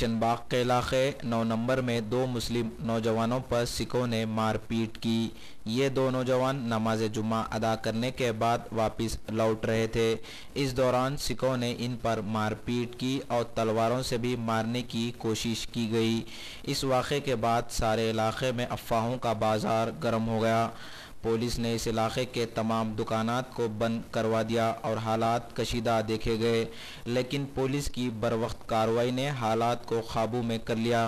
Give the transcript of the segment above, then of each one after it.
किशनबाग के इलाके 9 नंबर में 2 मुस्लिम नौजवानों पर सिखों ने मारपीट की। ये 2 नौजवान नमाज जुम्मा अदा करने के बाद वापस लौट रहे थे। इस दौरान सिखों ने इन पर मारपीट की और तलवारों से भी मारने की कोशिश की गई। इस वाक़े के बाद सारे इलाके में अफवाहों का बाजार गर्म हो गया। पुलिस ने इस इलाके के तमाम दुकानात को बंद करवा दिया और हालात कशीदा देखे गए, लेकिन पुलिस की बरवक्त कार्रवाई ने हालात को काबू में कर लिया।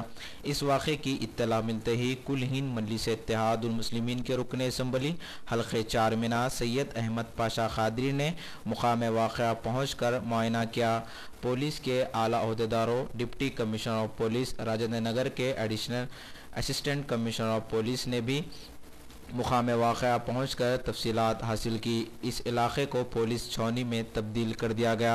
इस वाक़े की इत्तला मिलते ही कुल हिंद मजलिस इत्तेहादुल मुस्लिमीन के रुकन असम्बली हल्के चारमीनार सैयद अहमद पाशा कादरी ने मुकाम वाक़या पहुँच कर मुआयना किया। पुलिस के आला अहदेदारों, deputy commissioner of police Rajendra Nagar के additional assistant commissioner of police ने भी मुकाम वाक़या पहुँच कर तफसीलात हासिल की। इस इलाके को पुलिस छावनी में तब्दील कर दिया गया।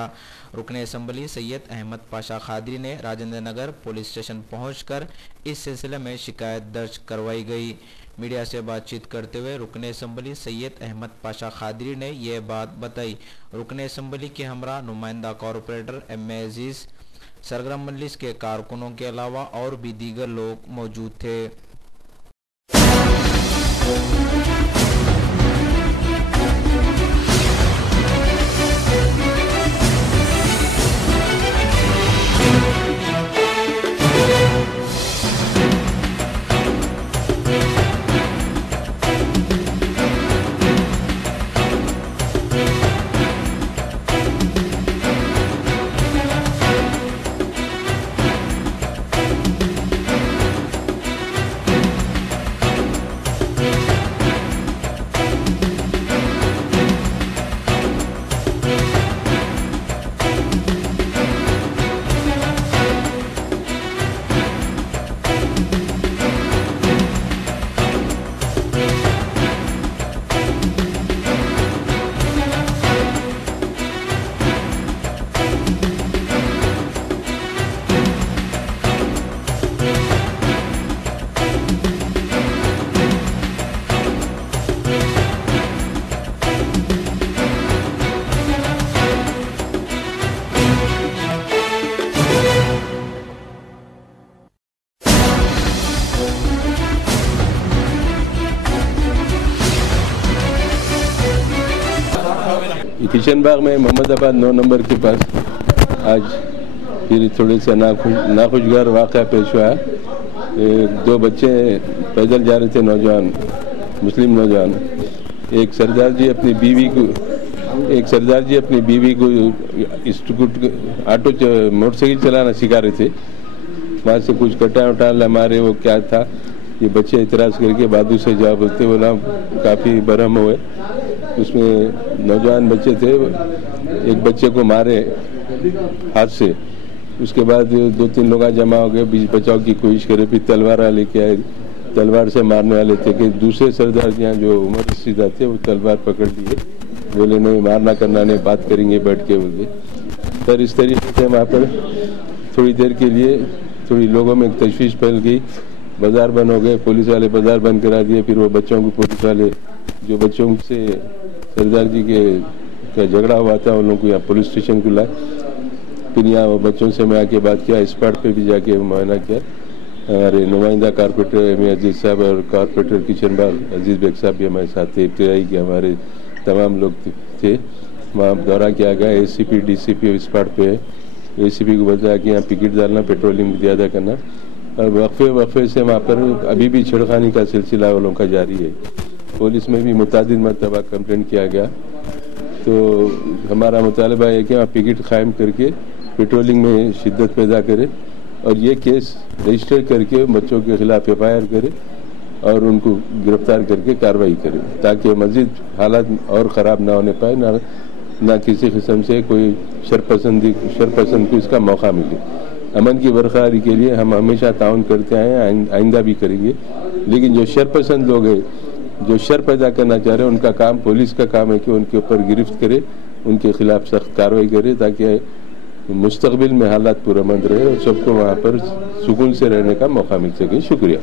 रुकन असम्बली सैयद अहमद पाशा कादरी ने राजेंद्र नगर पुलिस स्टेशन पहुंचकर इस सिलसिले में शिकायत दर्ज करवाई गई। मीडिया से बातचीत करते हुए रुकन असम्बली सैयद अहमद पाशा कादरी ने यह बात बताई। रुकन असम्बली के हमरा नुमाइंदा कॉरपोरेटर एम.ए. अजीज़, सरगर्म मजलिस के कारकुनों के अलावा और भी दीगर लोग मौजूद थे। किशनबाग में मोहम्मदाबाद 9 नंबर के पास आज फिर थोड़े से नाखुशगवार वाक़या पेश हुआ। 2 बच्चे पैदल जा रहे थे, नौजवान, मुस्लिम नौजवान। एक सरदार जी अपनी बीवी को मोटरसाइकिल चलाना सिखा रहे थे। वहाँ से कुछ कटा मारे, वो क्या था, ये बच्चे इतराज़ करके बहादुर से जवाब बोलते, वो ना काफ़ी बरहम हुए। उसमें नौजवान बच्चे थे, एक बच्चे को मारे हाथ से। उसके बाद 2-3 लोग जमा हो गए, बीच बचाव की कोशिश करे, फिर तलवार लेके आए, तलवार से मारने वाले थे कि दूसरे सरदार जी जो उमर रसीदा थे वो तलवार पकड़ लिए, बोले नहीं मारना करना नहीं, बात करेंगे बैठ के बोले। सर इस तरीके से वहाँ पर थोड़ी देर के लिए थोड़ी लोगों में तशवीश फैल गई, बाजार बंद हो गए, पुलिस वाले बाजार बंद करा दिए। फिर वो बच्चों को पुलिस वाले जो बच्चों से सरदार जी के का झगड़ा हुआ था उन लोगों को यहाँ पुलिस स्टेशन को लाए। फिर यहाँ वो बच्चों से मैं आके बात किया, स्पॉट पे भी जाके मुआयना किया। हमारे नुमाइंदा कारपोरेटर एम.ए. अजीज़ साहब और कारपोरेटर किशनबाग अजीज़ बेग साहब भी हमारे साथ थे। इब्तिदाई के हमारे तमाम लोग थे, वहाँ दौरा किया गया। ACP DCP स्पॉट पे है, ACP को बताया कि यहाँ पिकेट डालना, पेट्रोलिंग ज़्यादा करना। और वक्फे से वहाँ पर अभी भी छेड़खानी का सिलसिला वालों का जारी है। पुलिस में भी मुतादिद मरतबा कंप्लेंट किया गया। तो हमारा मुतालबा है कि वहाँ पिकेट कायम करके पेट्रोलिंग में शिद्दत पैदा करे और ये केस रजिस्टर करके बच्चों के खिलाफ FIR करे और उनको गिरफ्तार करके कार्रवाई करे, ताकि मज़ीद हालात और ख़राब ना होने पाए, ना किसी किस्म से कोई शरपसंद को इसका मौका मिले। अमन की बरकरारी के लिए हम हमेशा ताउन करते आए हैं, आइंदा भी करेंगे। लेकिन जो शरपसंद लोग हैं, जो शर पैदा करना चाह रहे हैं, उनका काम, पुलिस का काम है कि उनके ऊपर गिरफ्त करे, उनके खिलाफ सख्त कार्रवाई करे, ताकि मुस्तकबिल में हालात पुरअमन रहे और सबको वहाँ पर सुकून से रहने का मौका मिल सके। शुक्रिया।